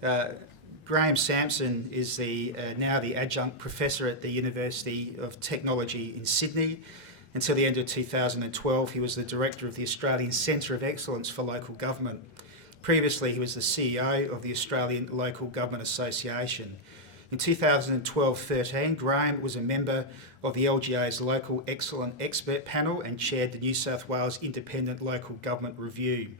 Graham Sansom is now the Adjunct Professor at the University of Technology in Sydney. Until the end of 2012, he was the Director of the Australian Centre of Excellence for Local Government. Previously, he was the CEO of the Australian Local Government Association. In 2012-13, Graham was a member of the LGA's Local Excellent Expert Panel and chaired the New South Wales Independent Local Government Review.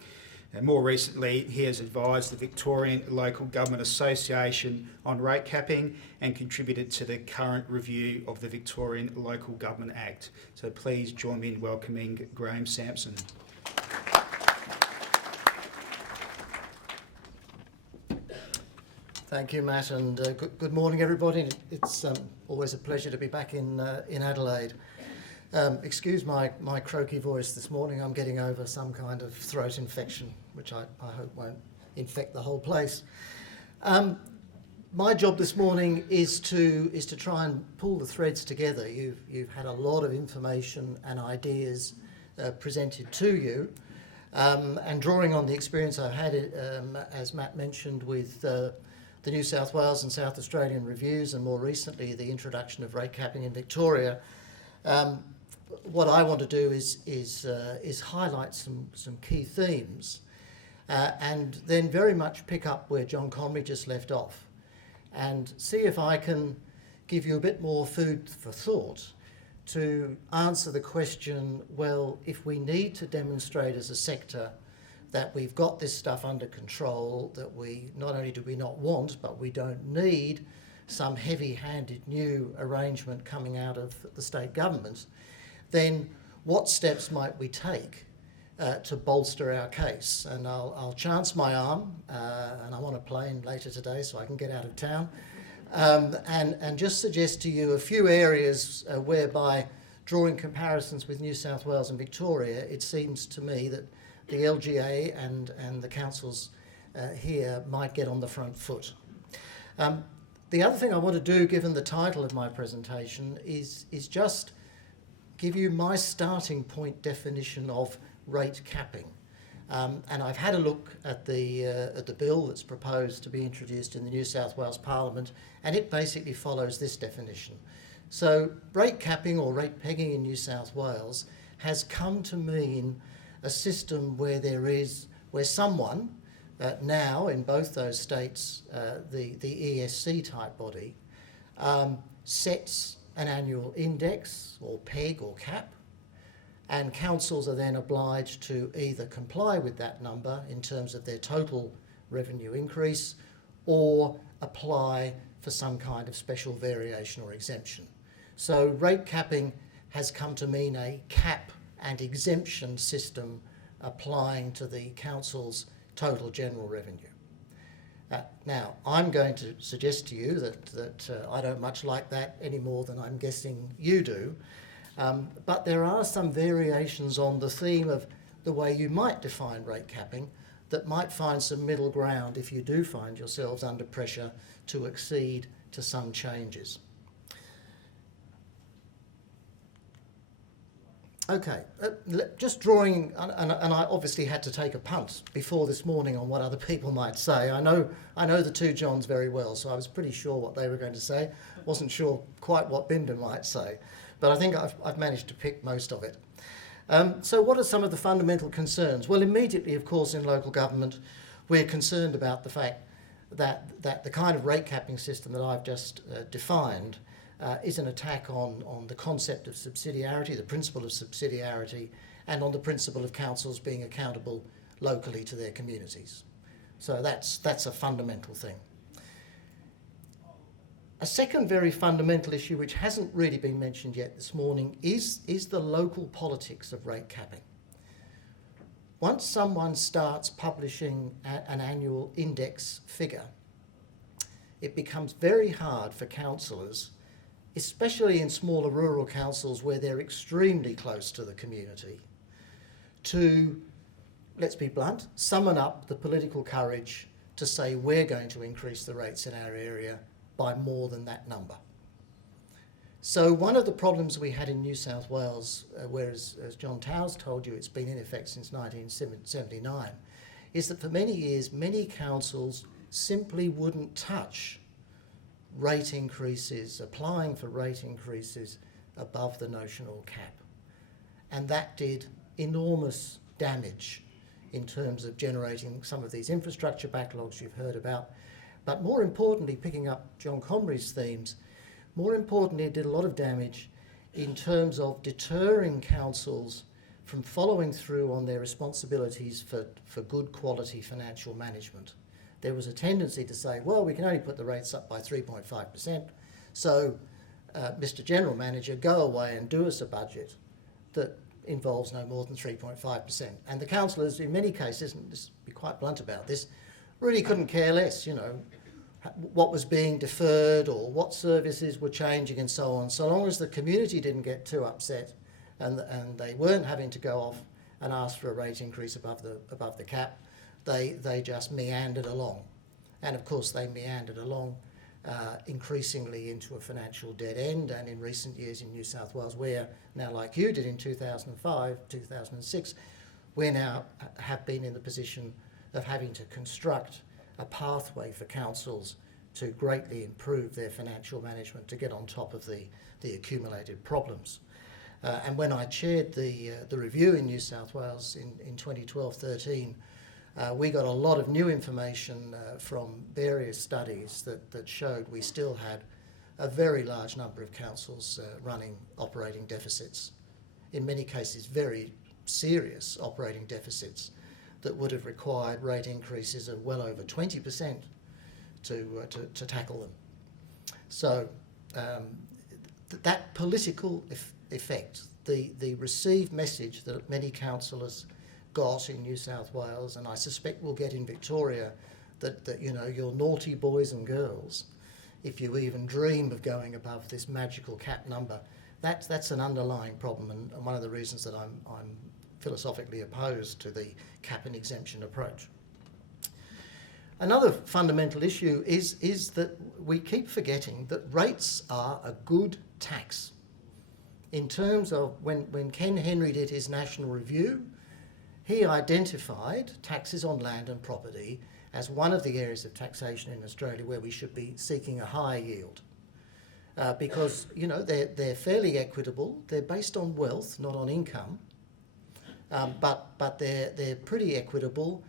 And more recently, he has advised the Victorian Local Government Association on rate capping and contributed to the current review of the Victorian Local Government Act. So please join me in welcoming Graham Sansom. Thank you, Matt, and good morning, everybody. It's always a pleasure to be back in Adelaide. Excuse my croaky voice this morning. I'm getting over some kind of throat infection, which I hope won't infect the whole place. My job this morning is to try and pull the threads together. You've had a lot of information and ideas presented to you, and drawing on the experience I've had, as Matt mentioned, with the New South Wales and South Australian reviews, and more recently the introduction of rate capping in Victoria. What I want to do is highlight some key themes, and then very much pick up where John Conry just left off, and see if I can give you a bit more food for thought to answer the question, well, if we need to demonstrate as a sector that we've got this stuff under control, that we not only do we not want, but we don't need some heavy-handed new arrangement coming out of the state government, then what steps might we take to bolster our case? And I'll chance my arm, and I'm on a plane later today so I can get out of town, and just suggest to you a few areas whereby, drawing comparisons with New South Wales and Victoria, it seems to me that the LGA and the councils here might get on the front foot. The other thing I want to do, given the title of my presentation, is just give you my starting point definition of rate capping. And I've had a look at the bill that's proposed to be introduced in the New South Wales Parliament, and it basically follows this definition. So rate capping or rate pegging in New South Wales has come to mean a system where someone, now in both those states, the ESC type body, sets an annual index or peg or cap, and councils are then obliged to either comply with that number in terms of their total revenue increase or apply for some kind of special variation or exemption. So rate capping has come to mean a cap and exemption system applying to the council's total general revenue. Now, I'm going to suggest to you that I don't much like that any more than I'm guessing you do, but there are some variations on the theme of the way you might define rate capping that might find some middle ground if you do find yourselves under pressure to accede to some changes. Okay, just drawing, and I obviously had to take a punt before this morning on what other people might say. I know the two Johns very well, so I was pretty sure what they were going to say. Wasn't sure quite what Bindon might say, but I think I've managed to pick most of it. So what are some of the fundamental concerns? Well, immediately, of course, in local government, we're concerned about the fact that the kind of rate capping system that I've just defined is an attack on the concept of subsidiarity, the principle of subsidiarity, and on the principle of councils being accountable locally to their communities. So that's a fundamental thing. A second very fundamental issue, which hasn't really been mentioned yet this morning, is the local politics of rate capping. Once someone starts publishing an annual index figure, it becomes very hard for councillors, especially in smaller rural councils where they're extremely close to the community, to, let's be blunt, summon up the political courage to say we're going to increase the rates in our area by more than that number. So one of the problems we had in New South Wales, whereas as John Towers told you, it's been in effect since 1979, is that for many years, many councils simply wouldn't touch rate increases, applying for rate increases above the notional cap. And that did enormous damage in terms of generating some of these infrastructure backlogs you've heard about. But more importantly, picking up John Comrie's themes, more importantly, it did a lot of damage in terms of deterring councils from following through on their responsibilities for good quality financial management. There was a tendency to say, well, we can only put the rates up by 3.5%, so Mr. General Manager, go away and do us a budget that involves no more than 3.5%. And the councillors, in many cases, and just be quite blunt about this, really couldn't care less, you know, what was being deferred or what services were changing and so on. So long as the community didn't get too upset and they weren't having to go off and ask for a rate increase above the cap, they just meandered along. And of course they meandered along increasingly into a financial dead end, and in recent years in New South Wales, we're now, like you did in 2005, 2006, we now have been in the position of having to construct a pathway for councils to greatly improve their financial management to get on top of the accumulated problems. And when I chaired the review in New South Wales in 2012-13, we got a lot of new information from various studies that showed we still had a very large number of councils running operating deficits, in many cases very serious operating deficits that would have required rate increases of well over 20% to tackle them. So that political effect, the received message that many councillors got in New South Wales, and I suspect we'll get in Victoria, that you know, you're naughty boys and girls if you even dream of going above this magical cap number. That's an underlying problem, and one of the reasons that I'm philosophically opposed to the cap and exemption approach. Another fundamental issue is that we keep forgetting that rates are a good tax. In terms of when Ken Henry did his national review, he identified taxes on land and property as one of the areas of taxation in Australia where we should be seeking a higher yield. Because, you know, they're fairly equitable, they're based on wealth, not on income, but they're pretty equitable.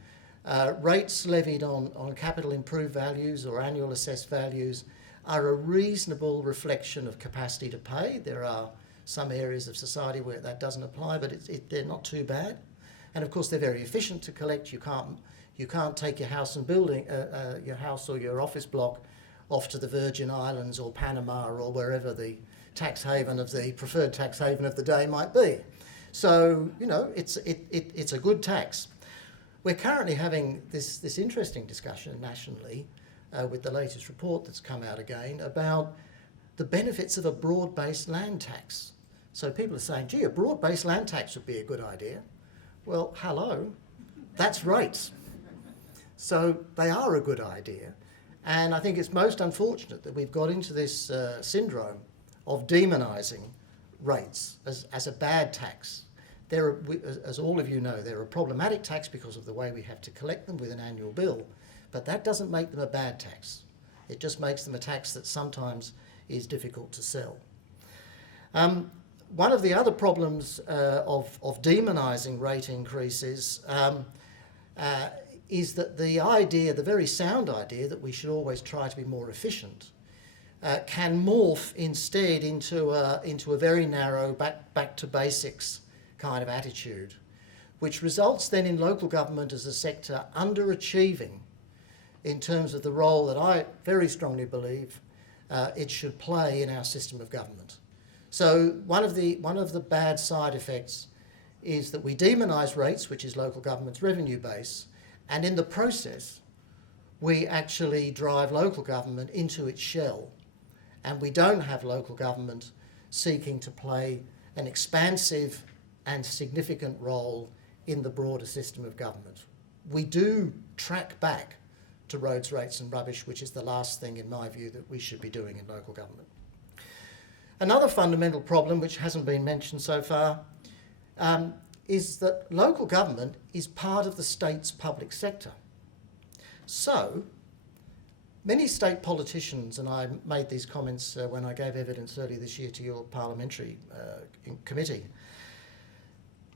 Rates levied on capital improved values or annual assessed values are a reasonable reflection of capacity to pay. There are some areas of society where that doesn't apply, but they're not too bad. And of course they're very efficient to collect. You can't take your house and building, your house or your office block off to the Virgin Islands or Panama or wherever the tax haven of the preferred tax haven of the day might be. So, you know, it's a good tax. We're currently having this interesting discussion nationally with the latest report that's come out again about the benefits of a broad-based land tax. So people are saying, gee, a broad-based land tax would be a good idea. Well, hello, that's rates. So they are a good idea. And I think it's most unfortunate that we've got into this syndrome of demonising rates as a bad tax. As all of you know, they're a problematic tax because of the way we have to collect them with an annual bill, but that doesn't make them a bad tax. It just makes them a tax that sometimes is difficult to sell. One of the other problems of demonising rate increases is that the very sound idea that we should always try to be more efficient can morph instead into a very narrow back to basics kind of attitude, which results then in local government as a sector underachieving in terms of the role that I very strongly believe it should play in our system of government. So one of the bad side effects is that we demonise rates, which is local government's revenue base, and in the process we actually drive local government into its shell, and we don't have local government seeking to play an expansive and significant role in the broader system of government. We do track back to roads, rates and rubbish, which is the last thing, in my view, that we should be doing in local government. Another fundamental problem, which hasn't been mentioned so far, is that local government is part of the state's public sector. So, Many state politicians, and I made these comments when I gave evidence earlier this year to your parliamentary committee,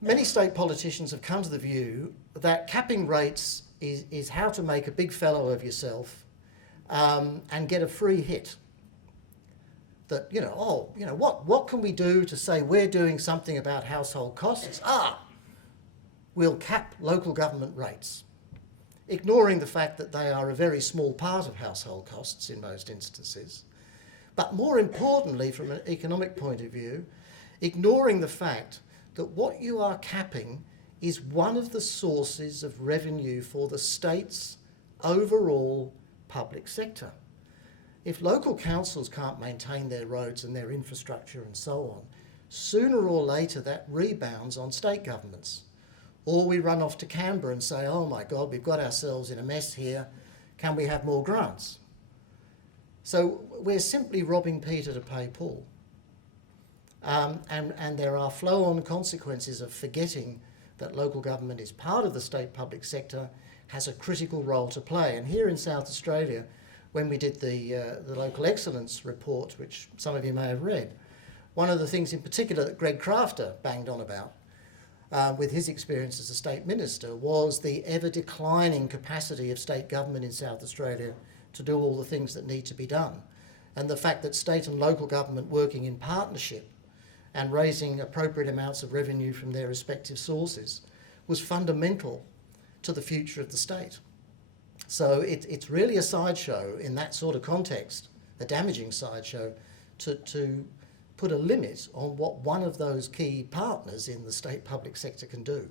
many state politicians have come to the view that capping rates is how to make a big fellow of yourself and get a free hit. That, what can we do to say we're doing something about household costs? We'll cap local government rates, ignoring the fact that they are a very small part of household costs in most instances. But more importantly, from an economic point of view, ignoring the fact that what you are capping is one of the sources of revenue for the state's overall public sector. If local councils can't maintain their roads and their infrastructure and so on, sooner or later that rebounds on state governments. Or we run off to Canberra and say, oh my God, we've got ourselves in a mess here, can we have more grants? So we're simply robbing Peter to pay Paul. And there are flow-on consequences of forgetting that local government is part of the state public sector, has a critical role to play. And here in South Australia, when we did the local excellence report, which some of you may have read, one of the things in particular that Greg Crafter banged on about with his experience as a state minister was the ever-declining capacity of state government in South Australia to do all the things that need to be done. And the fact that state and local government working in partnership and raising appropriate amounts of revenue from their respective sources was fundamental to the future of the state. So it's really a sideshow in that sort of context, a damaging sideshow, to put a limit on what one of those key partners in the state public sector can do.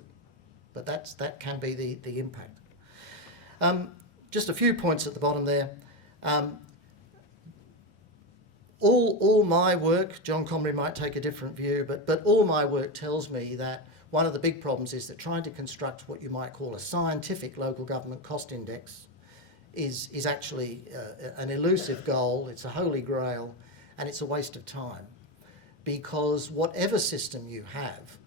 But that can be the impact. Just a few points at the bottom there. All my work, John Comrie might take a different view, but all my work tells me that one of the big problems is that trying to construct what you might call a scientific local government cost index is actually an elusive goal, it's a holy grail, and it's a waste of time. Because whatever system you have,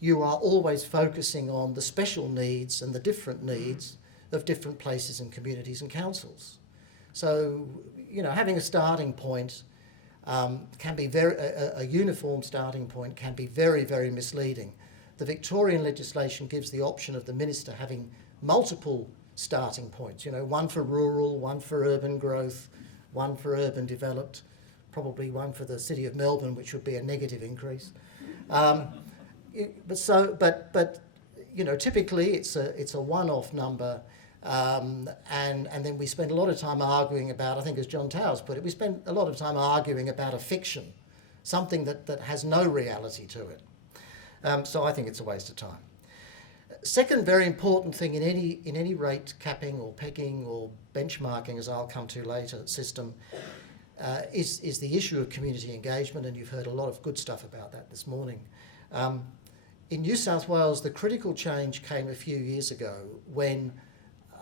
you are always focusing on the special needs and the different needs of different places and communities and councils. So, having a starting point can be a uniform starting point can be very, very misleading. The Victorian legislation gives the option of the minister having multiple starting points, one for rural, one for urban growth, one for urban developed, probably one for the City of Melbourne, which would be a negative increase. Typically it's a one-off number, and then we spend a lot of time arguing about, I think as John Towers put it, we spend a lot of time arguing about a fiction, something that has no reality to it. So I think it's a waste of time. Second very important thing in any rate capping or pegging or benchmarking, as I'll come to later, system, is the issue of community engagement, and you've heard a lot of good stuff about that this morning. In New South Wales, the critical change came a few years ago when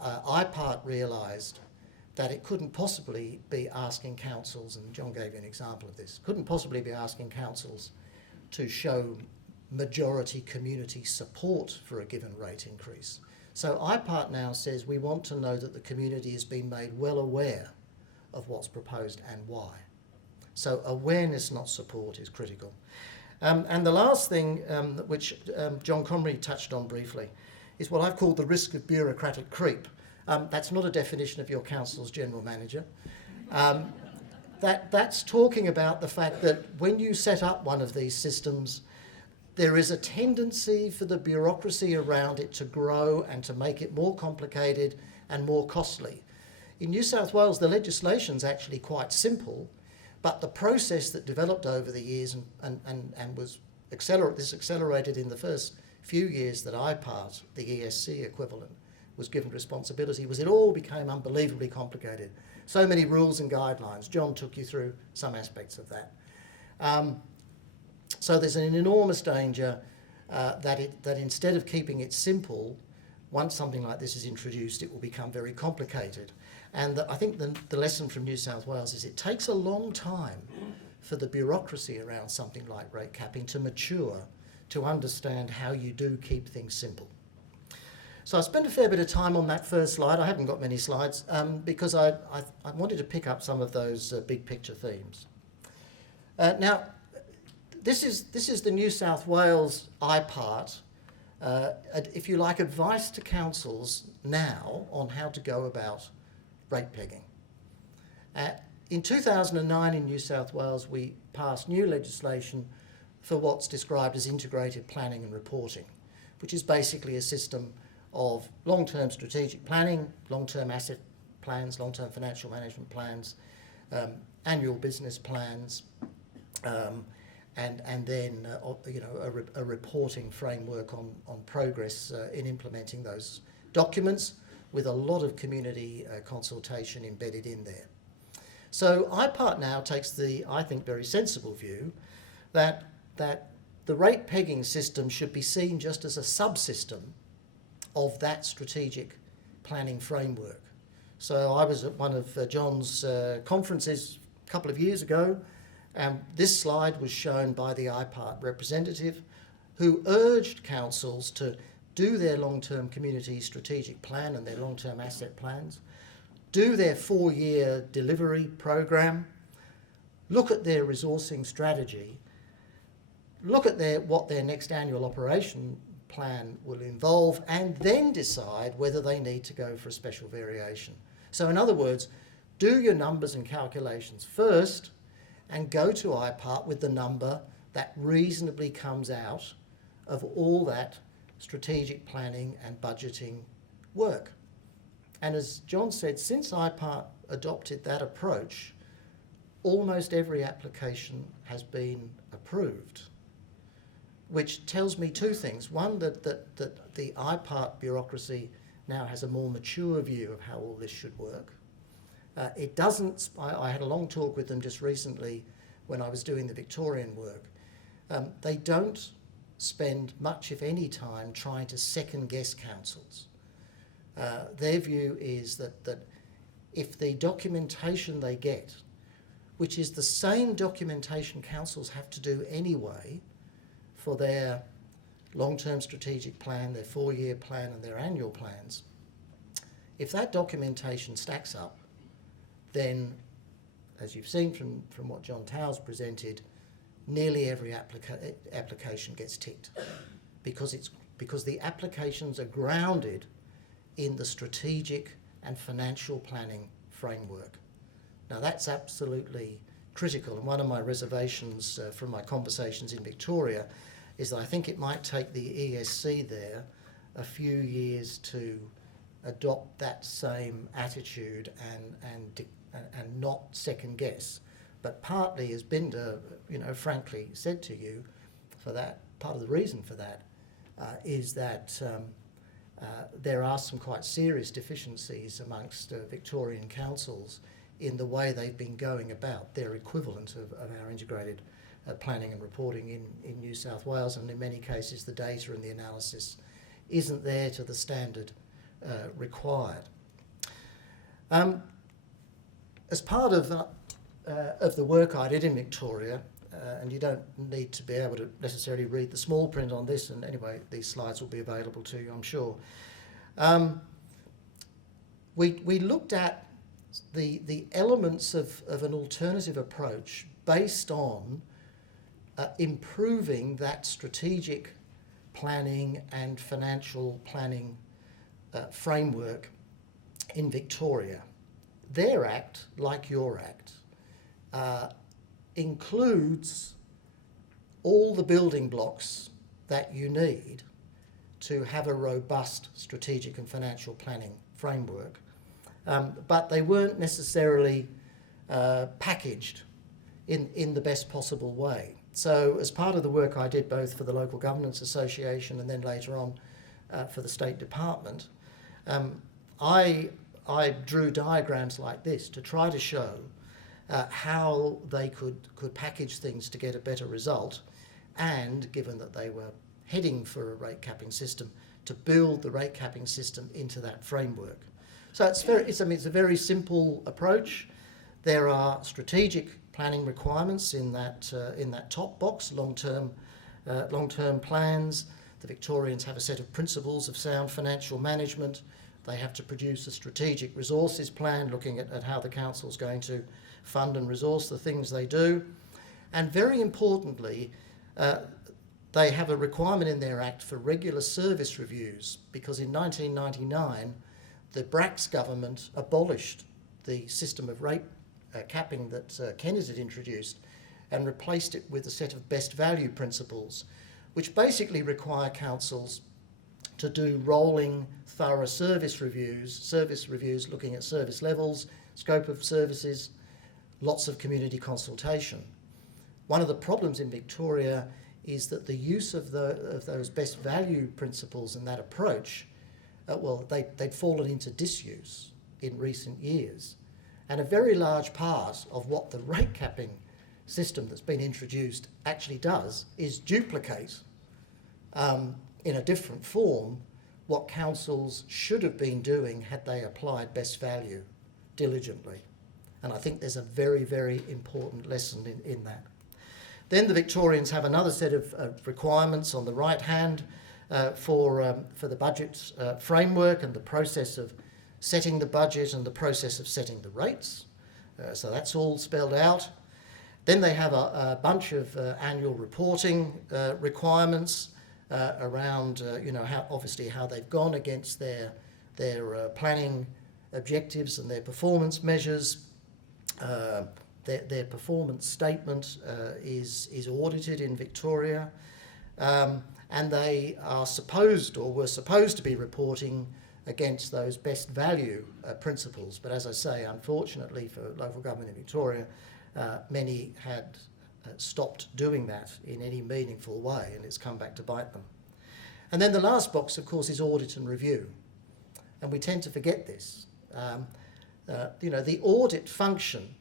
IPART realised that it couldn't possibly be asking councils, and John gave you an example of this, couldn't possibly be asking councils to show majority community support for a given rate increase. So IPART now says we want to know that the community has been made well aware of what's proposed and why. So awareness, not support, is critical. And the last thing, which John Comrie touched on briefly, is what I've called the risk of bureaucratic creep. That's not a definition of your council's general manager. That's talking about the fact that when you set up one of these systems, there is a tendency for the bureaucracy around it to grow and to make it more complicated and more costly. In New South Wales, the legislation's actually quite simple, but the process that developed over the years and was accelerated in the first few years that IPART, the ESC equivalent, was given responsibility, was it all became unbelievably complicated. So many rules and guidelines. John took you through some aspects of that. So there's an enormous danger that instead of keeping it simple, once something like this is introduced, it will become very complicated. And I think the lesson from New South Wales is it takes a long time for the bureaucracy around something like rate capping to mature, to understand how you do keep things simple. So I spent a fair bit of time on that first slide. I haven't got many slides because I wanted to pick up some of those big picture themes. Now, this is the New South Wales IPART, if you like, advice to councils now on how to go about rate pegging. In 2009 in New South Wales, we passed new legislation for what's described as integrated planning and reporting, which is basically a system of long-term strategic planning, long-term asset plans, long-term financial management plans, annual business plans, and then a reporting framework on progress in implementing those documents, with a lot of community consultation embedded in there. So IPART now takes the, I think, very sensible view that the rate pegging system should be seen just as a subsystem of that strategic planning framework. So I was at one of John's conferences a couple of years ago, and this slide was shown by the IPART representative, who urged councils to do their long-term community strategic plan and their long-term asset plans, do their 4-year delivery program, look at their resourcing strategy, look at what their next annual operation plan will involve, and then decide whether they need to go for a special variation. So in other words, do your numbers and calculations first and go to IPART with the number that reasonably comes out of all that strategic planning and budgeting work. And as John said, since IPART adopted that approach, almost every application has been approved, which tells me two things. One, that the IPART bureaucracy now has a more mature view of how all this should work. It doesn't, I had a long talk with them just recently when I was doing the Victorian work. They don't spend much, if any, time trying to second guess councils. Their view is that if the documentation they get, which is the same documentation councils have to do anyway for their long-term strategic plan, their 4-year plan and their annual plans, if that documentation stacks up, then, as you've seen from what John Towers presented, nearly every application gets ticked because the applications are grounded in the strategic and financial planning framework. Now that's absolutely critical, and one of my reservations from my conversations in Victoria is that I think it might take the ESC there a few years to adopt that same attitude and not second guess. But partly, as Binder, frankly said to you, for that, part of the reason for that is that there are some quite serious deficiencies amongst Victorian councils in the way they've been going about their equivalent of our integrated planning and reporting in New South Wales, and in many cases the data and the analysis isn't there to the standard required. As part of the work I did in Victoria, and you don't need to be able to necessarily read the small print on this, and anyway, these slides will be available to you, I'm sure. We looked at the elements of an alternative approach based on improving that strategic planning and financial planning framework in Victoria. Their Act, like your Act, includes all the building blocks that you need to have a robust strategic and financial planning framework, but they weren't necessarily packaged in the best possible way. So as part of the work I did both for the Local Governance Association and then later on for the State Department, I drew diagrams like this to try to show how they could package things to get a better result, and given that they were heading for a rate capping system, to build the rate capping system into that framework. So it's a very simple approach. There are strategic planning requirements in that top box, long-term plans. The Victorians have a set of principles of sound financial management. They have to produce a strategic resources plan looking at how the council's going to fund and resource the things they do. And very importantly, they have a requirement in their Act for regular service reviews, because in 1999, the Bracks government abolished the system of rate capping that Kennett had introduced and replaced it with a set of best value principles, which basically require councils to do rolling, thorough service reviews looking at service levels, scope of services, lots of community consultation. One of the problems in Victoria is that the use of those best value principles and that approach, they'd fallen into disuse in recent years. And a very large part of what the rate capping system that's been introduced actually does is duplicate in a different form what councils should have been doing had they applied best value diligently. And I think there's a very, very important lesson in that. Then the Victorians have another set of requirements on the right hand for the budget framework and the process of setting the budget and the process of setting the rates. So that's all spelled out. Then they have a bunch of annual reporting requirements around, how they've gone against their planning objectives and their performance measures. Their performance statement is audited in Victoria, and they are were supposed to be reporting against those best value principles. But as I say, unfortunately for local government in Victoria, many had stopped doing that in any meaningful way, and it's come back to bite them. And then the last box, of course, is audit and review. And we tend to forget this. The audit function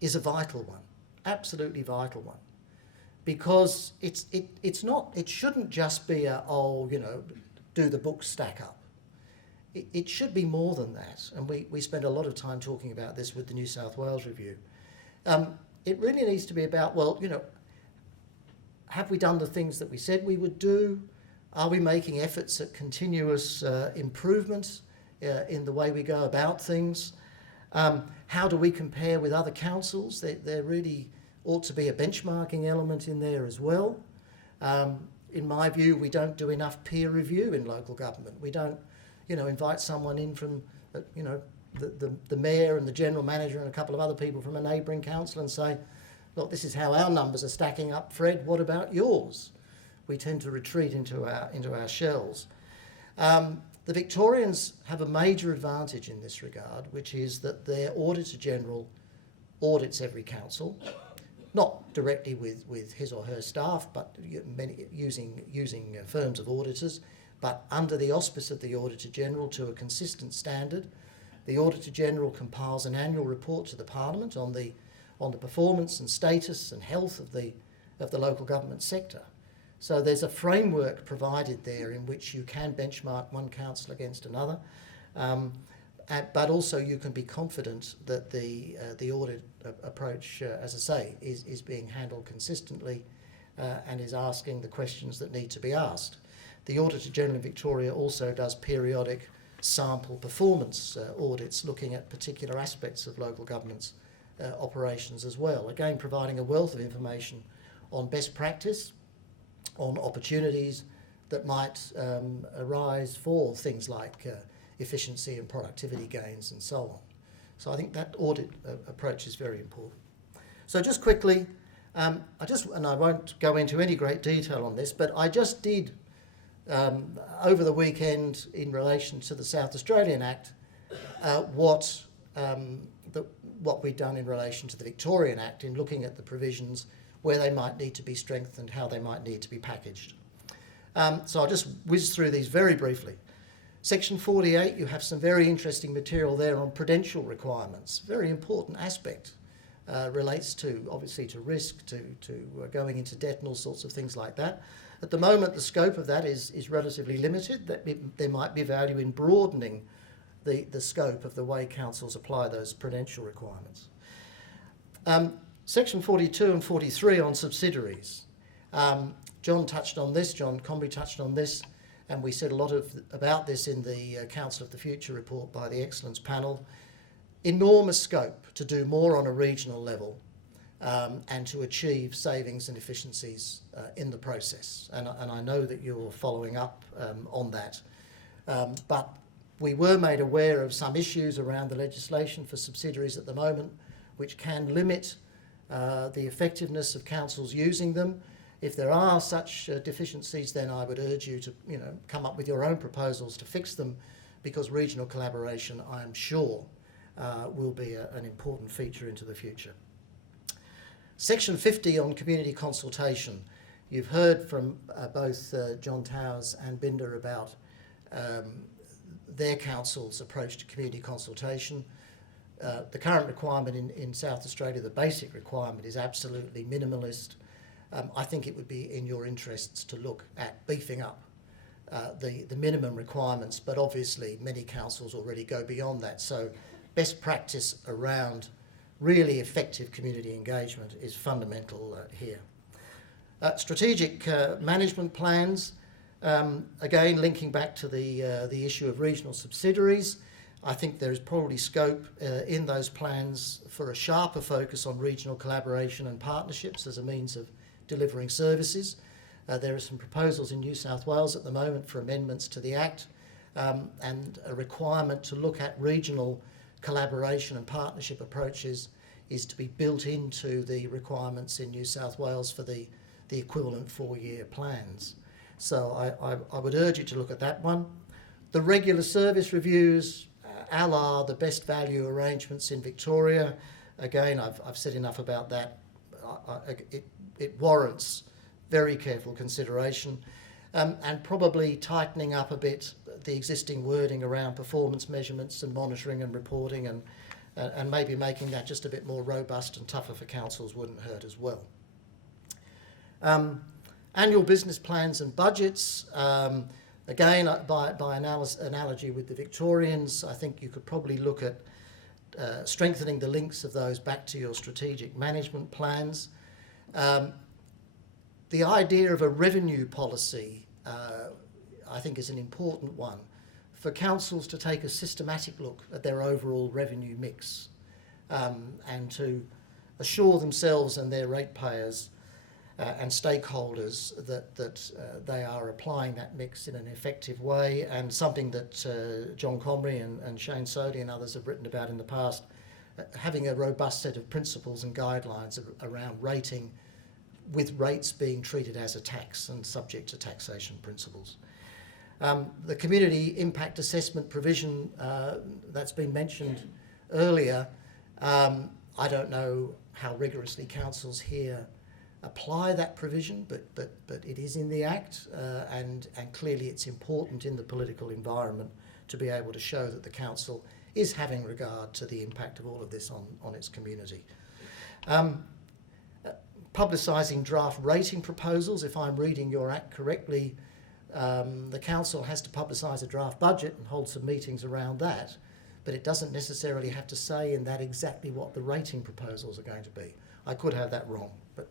is a vital one, absolutely vital one, because it shouldn't just be do the books stack up. It should be more than that, and we spend a lot of time talking about this with the New South Wales Review. It really needs to be about, have we done the things that we said we would do? Are we making efforts at continuous improvement in the way we go about things? How do we compare with other councils? There really ought to be a benchmarking element in there as well. In my view, we don't do enough peer review in local government. We don't, invite someone in from, the mayor and the general manager and a couple of other people from a neighbouring council and say, look, this is how our numbers are stacking up, Fred, what about yours? We tend to retreat into our shells. The Victorians have a major advantage in this regard, which is that their Auditor General audits every council, not directly with his or her staff, but using firms of auditors, but under the auspice of the Auditor General to a consistent standard. The Auditor General compiles an annual report to the Parliament on the performance and status and health of the local government sector. So there's a framework provided there in which you can benchmark one council against another, but also you can be confident that the audit approach, as I say, is being handled consistently and is asking the questions that need to be asked. The Auditor General in Victoria also does periodic sample performance audits looking at particular aspects of local government's operations as well, again providing a wealth of information on best practice, on opportunities that might arise for things like efficiency and productivity gains and so on. So I think that audit approach is very important. So just quickly, and I won't go into any great detail on this, but I just did over the weekend in relation to the South Australian Act what we've done in relation to the Victorian Act in looking at the provisions, where they might need to be strengthened, how they might need to be packaged. So I'll just whiz through these very briefly. Section 48, you have some very interesting material there on prudential requirements. Very important aspect. Relates to, obviously, to risk, to going into debt and all sorts of things like that. At the moment, the scope of that is relatively limited. There might be value in broadening the scope of the way councils apply those prudential requirements. Section 42 and 43 on subsidiaries. John touched on this, John Comrie touched on this, and we said a lot about this in the Council of the Future report by the Excellence Panel. Enormous scope to do more on a regional level and to achieve savings and efficiencies in the process. And I know that you're following up on that. But we were made aware of some issues around the legislation for subsidiaries at the moment, which can limit the effectiveness of councils using them. If there are such deficiencies, then I would urge you to, come up with your own proposals to fix them, because regional collaboration, I am sure, will be an important feature into the future. Section 50 on community consultation. You've heard from both John Towers and Binder about their council's approach to community consultation. The current requirement in South Australia, the basic requirement, is absolutely minimalist. I think it would be in your interests to look at beefing up the minimum requirements, but obviously many councils already go beyond that. So best practice around really effective community engagement is fundamental here. Strategic management plans, again linking back to the issue of regional subsidiaries. I think there is probably scope in those plans for a sharper focus on regional collaboration and partnerships as a means of delivering services. There are some proposals in New South Wales at the moment for amendments to the Act and a requirement to look at regional collaboration and partnership approaches is to be built into the requirements in New South Wales for the equivalent 4-year plans. So I would urge you to look at that one. The regular service reviews, a la the best value arrangements in Victoria. Again, I've said enough about that. It warrants very careful consideration and probably tightening up a bit the existing wording around performance measurements and monitoring and reporting, and maybe making that just a bit more robust and tougher for councils wouldn't hurt as well. Annual business plans and budgets. Again, by analogy with the Victorians, I think you could probably look at strengthening the links of those back to your strategic management plans. The idea of a revenue policy, I think, is an important one for councils to take a systematic look at their overall revenue mix and to assure themselves and their ratepayers and stakeholders that they are applying that mix in an effective way, and something that John Comrie and Shane Sodhi and others have written about in the past, having a robust set of principles and guidelines around rating, with rates being treated as a tax and subject to taxation principles. The community impact assessment provision that's been mentioned earlier, I don't know how rigorously councils here apply that provision, but it is in the Act, and clearly it's important in the political environment to be able to show that the council is having regard to the impact of all of this on its community. Publicising draft rating proposals. If I'm reading your Act correctly, the council has to publicise a draft budget and hold some meetings around that, but it doesn't necessarily have to say in that exactly what the rating proposals are going to be. I could have that wrong, but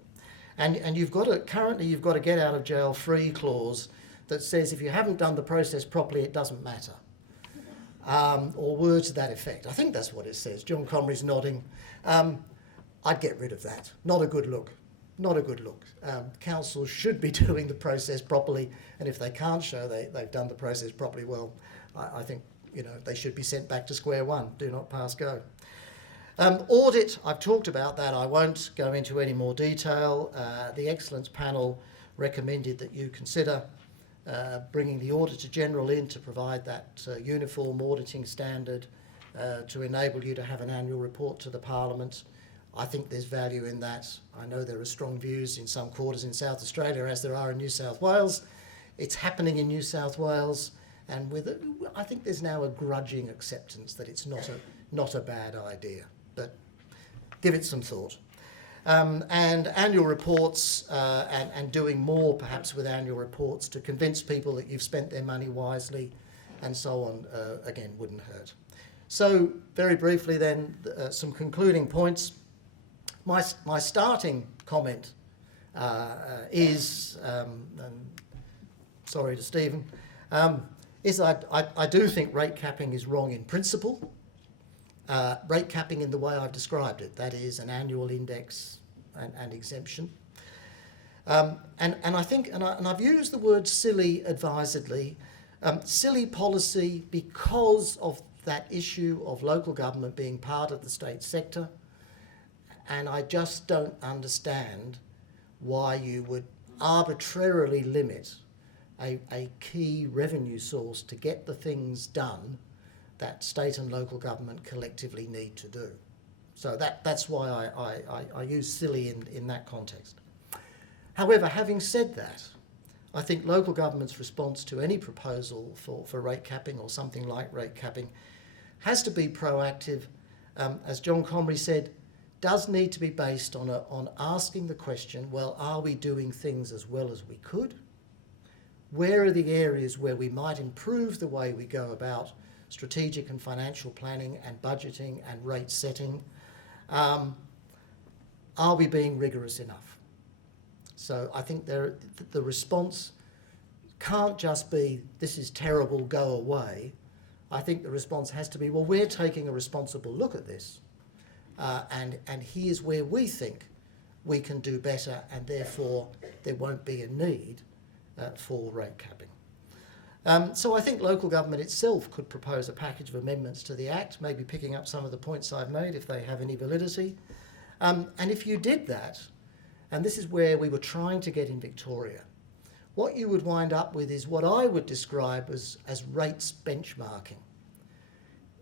and you've got to get out of jail free clause that says if you haven't done the process properly, it doesn't matter, or words to that effect. I think that's what it says. John Comrie's nodding. I'd get rid of that. Not a good look. Not a good look. Councils should be doing the process properly, and if they can't show they've done the process properly, well, I think they should be sent back to square one. Do not pass go. Audit, I've talked about that. I won't go into any more detail. The Excellence Panel recommended that you consider bringing the Auditor General in to provide that uniform auditing standard to enable you to have an annual report to the Parliament. I think there's value in that. I know there are strong views in some quarters in South Australia, as there are in New South Wales. It's happening in New South Wales, and I think there's now a grudging acceptance that it's not a bad idea. But give it some thought. And annual reports and doing more perhaps with annual reports to convince people that you've spent their money wisely and so on, again, wouldn't hurt. So very briefly then, some concluding points. My starting comment and sorry to Stephen, is I do think rate capping is wrong in principle. Rate capping in the way I've described it, that is an annual index and exemption. And I think, and I've used the word silly advisedly, silly policy because of that issue of local government being part of the state sector, and I just don't understand why you would arbitrarily limit a key revenue source to get the things done that state and local government collectively need to do. So that's why I use silly in that context. However, having said that, I think local government's response to any proposal for rate capping or something like rate capping has to be proactive. As John Comrie said, does need to be based on asking the question, well, are we doing things as well as we could? Where are the areas where we might improve the way we go about strategic and financial planning and budgeting and rate setting? Are we being rigorous enough? So I think the response can't just be, this is terrible, go away. I think the response has to be, well, we're taking a responsible look at this, and here's where we think we can do better, and therefore there won't be a need for rate capping. So I think local government itself could propose a package of amendments to the Act, maybe picking up some of the points I've made if they have any validity. And if you did that, and this is where we were trying to get in Victoria, what you would wind up with is what I would describe as rates benchmarking.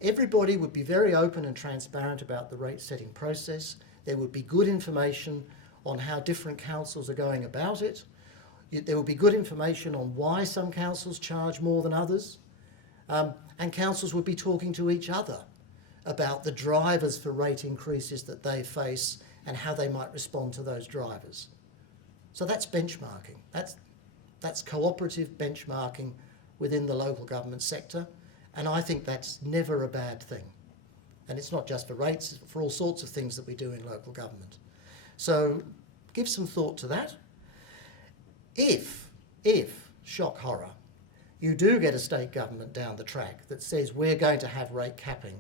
Everybody would be very open and transparent about the rate setting process. There would be good information on how different councils are going about it. There would be good information on why some councils charge more than others. And councils would be talking to each other about the drivers for rate increases that they face and how they might respond to those drivers. So that's benchmarking. That's cooperative benchmarking within the local government sector, and I think that's never a bad thing. And it's not just for rates, it's for all sorts of things that we do in local government. So give some thought to that. If, shock horror, you do get a state government down the track that says we're going to have rate capping,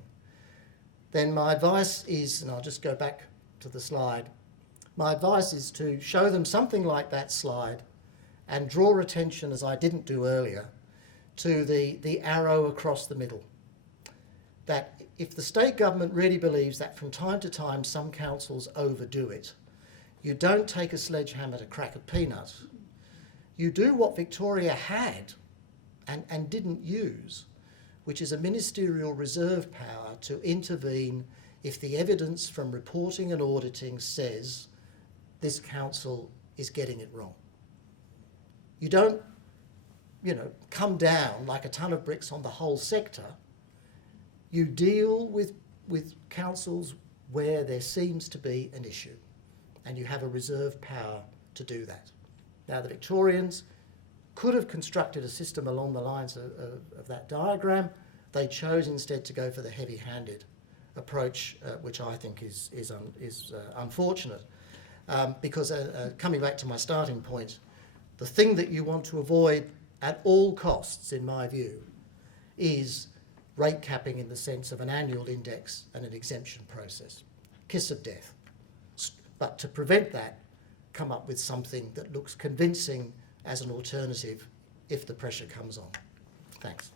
then my advice is, and I'll just go back to the slide, my advice is to show them something like that slide and draw attention, as I didn't do earlier, to the arrow across the middle. That if the state government really believes that from time to time some councils overdo it, you don't take a sledgehammer to crack a peanut. You do what Victoria had and didn't use, which is a ministerial reserve power to intervene if the evidence from reporting and auditing says this council is getting it wrong. You don't, come down like a ton of bricks on the whole sector. You deal with councils where there seems to be an issue, and you have a reserve power to do that. Now, the Victorians could have constructed a system along the lines of that diagram. They chose instead to go for the heavy-handed approach, which I think is unfortunate. Because coming back to my starting point, the thing that you want to avoid at all costs, in my view, is rate capping in the sense of an annual index and an exemption process. Kiss of death. But to prevent that, come up with something that looks convincing as an alternative if the pressure comes on. Thanks.